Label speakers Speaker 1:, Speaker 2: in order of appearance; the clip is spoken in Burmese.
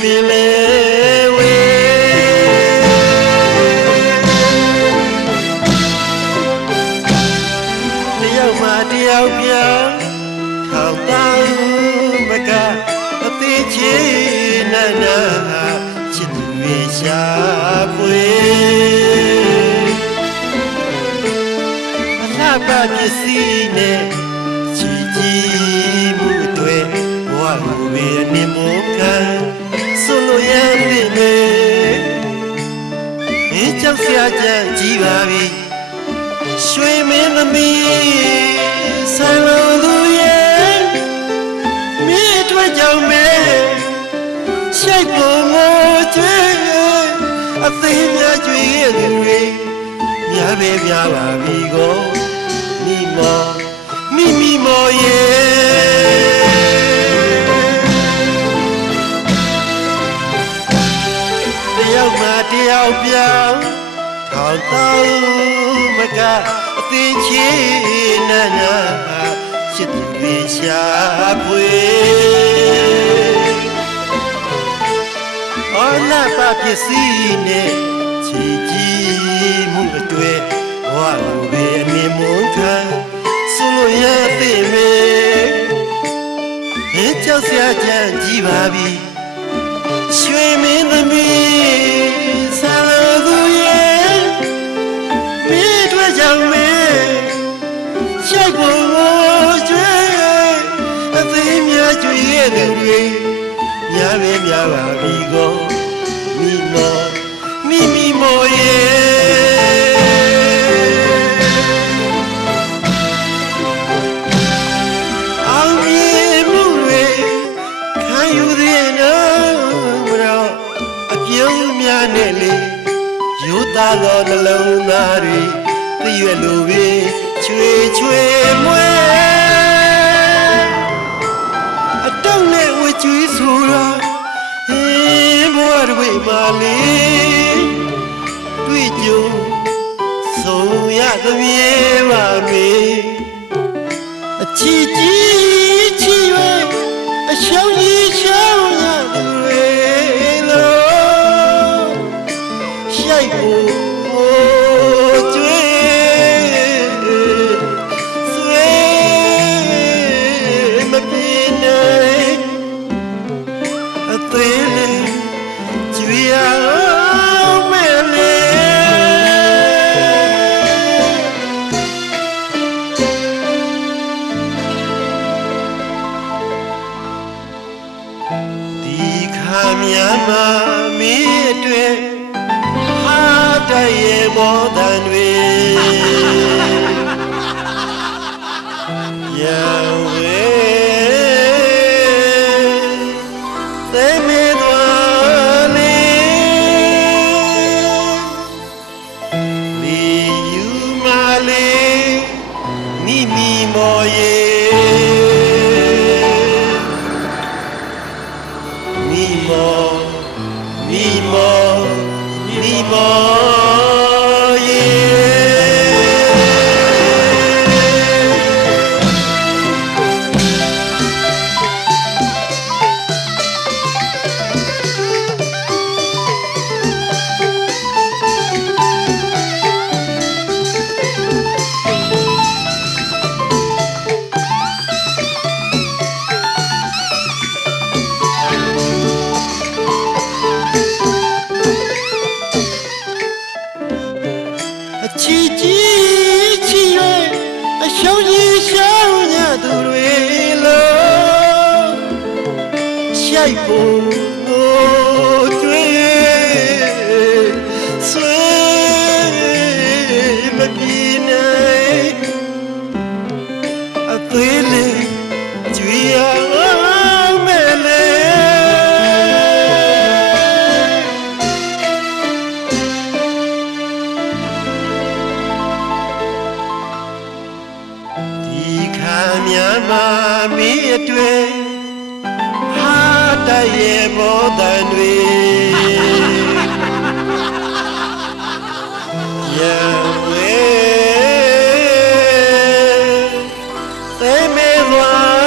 Speaker 1: ပင်လေဝေတယောက်မှတယောက်ပြန်ထောင်တောင်းမကအသေးချေနာနာချစ်သူရဲ့ရှာဖွေအလားပါပစ္စည်းနဲ့ချီကြည်မှုတွေဘဝကိုပဲအနေမခံဆို လိုရတဲ့မေအင်းကြောက်စရာကြံကြီးပါပြီရွှေမင်းသမီးဆန်လို့သူရဲ့မိအတွက်ကြောင့်မဲရှိုက်ပုံကိုကျွေးအသေးများကျွေးရဲ့သူတွေများပဲများပါပြီကိုမိမောမိမိမောရဲ့ မှတယောက်ပြောင်းထောင်တောင်းမကအသေးချေနာနာချစ်သူတွေရှာဖွေအနာပါပစ္စည်းနဲ့ချီကြည်မှုအတွေ့ဘဝကိုပဲအနေမခံဆိုလို့ရတဲ့မေဟင်းကြောက်စရာကြံကြီးပါပြီရွှေမင်းသမီး ကြောင့်မေရှိုက်ဖို့ကိုကျွေးအသေးများကျွေးရဲ့သူတွေများပဲများပါပြီကိုမိမောမိမိမောရဲ့အောင်မြင်မှုတွေခံယူသေးနော်မတော်အပြုံးများနဲ့လေယူသားသောနှလုံးသားတွေသိ ရွယ်လိုပဲချွေချွေမွဲအတောင့်နဲ့ဝကျွေးဆိုတာဟင်းဘဝတွေပါလေတွေ့ကြုံဆုံးရသမျှပါမေအချီကြီးချီရွယ်အရှောင်းကြီး ခါများမှာမီးအတွက်ဟာတည်းရဲ့မောတန်တွေရဝေသေမေသွားလေလီယူမလေးမိမိမောရဲ့ ရှိုက်ဖို့ကိုတွေ့ဆွေမပြေနိုင်အသေးလေးကြွေရအောင်မဲ့လေဒီခံများမှာမီးအတွေ့ဟာ တည်းရဲ့ဘောတန်တွေရဝေသေမေသွား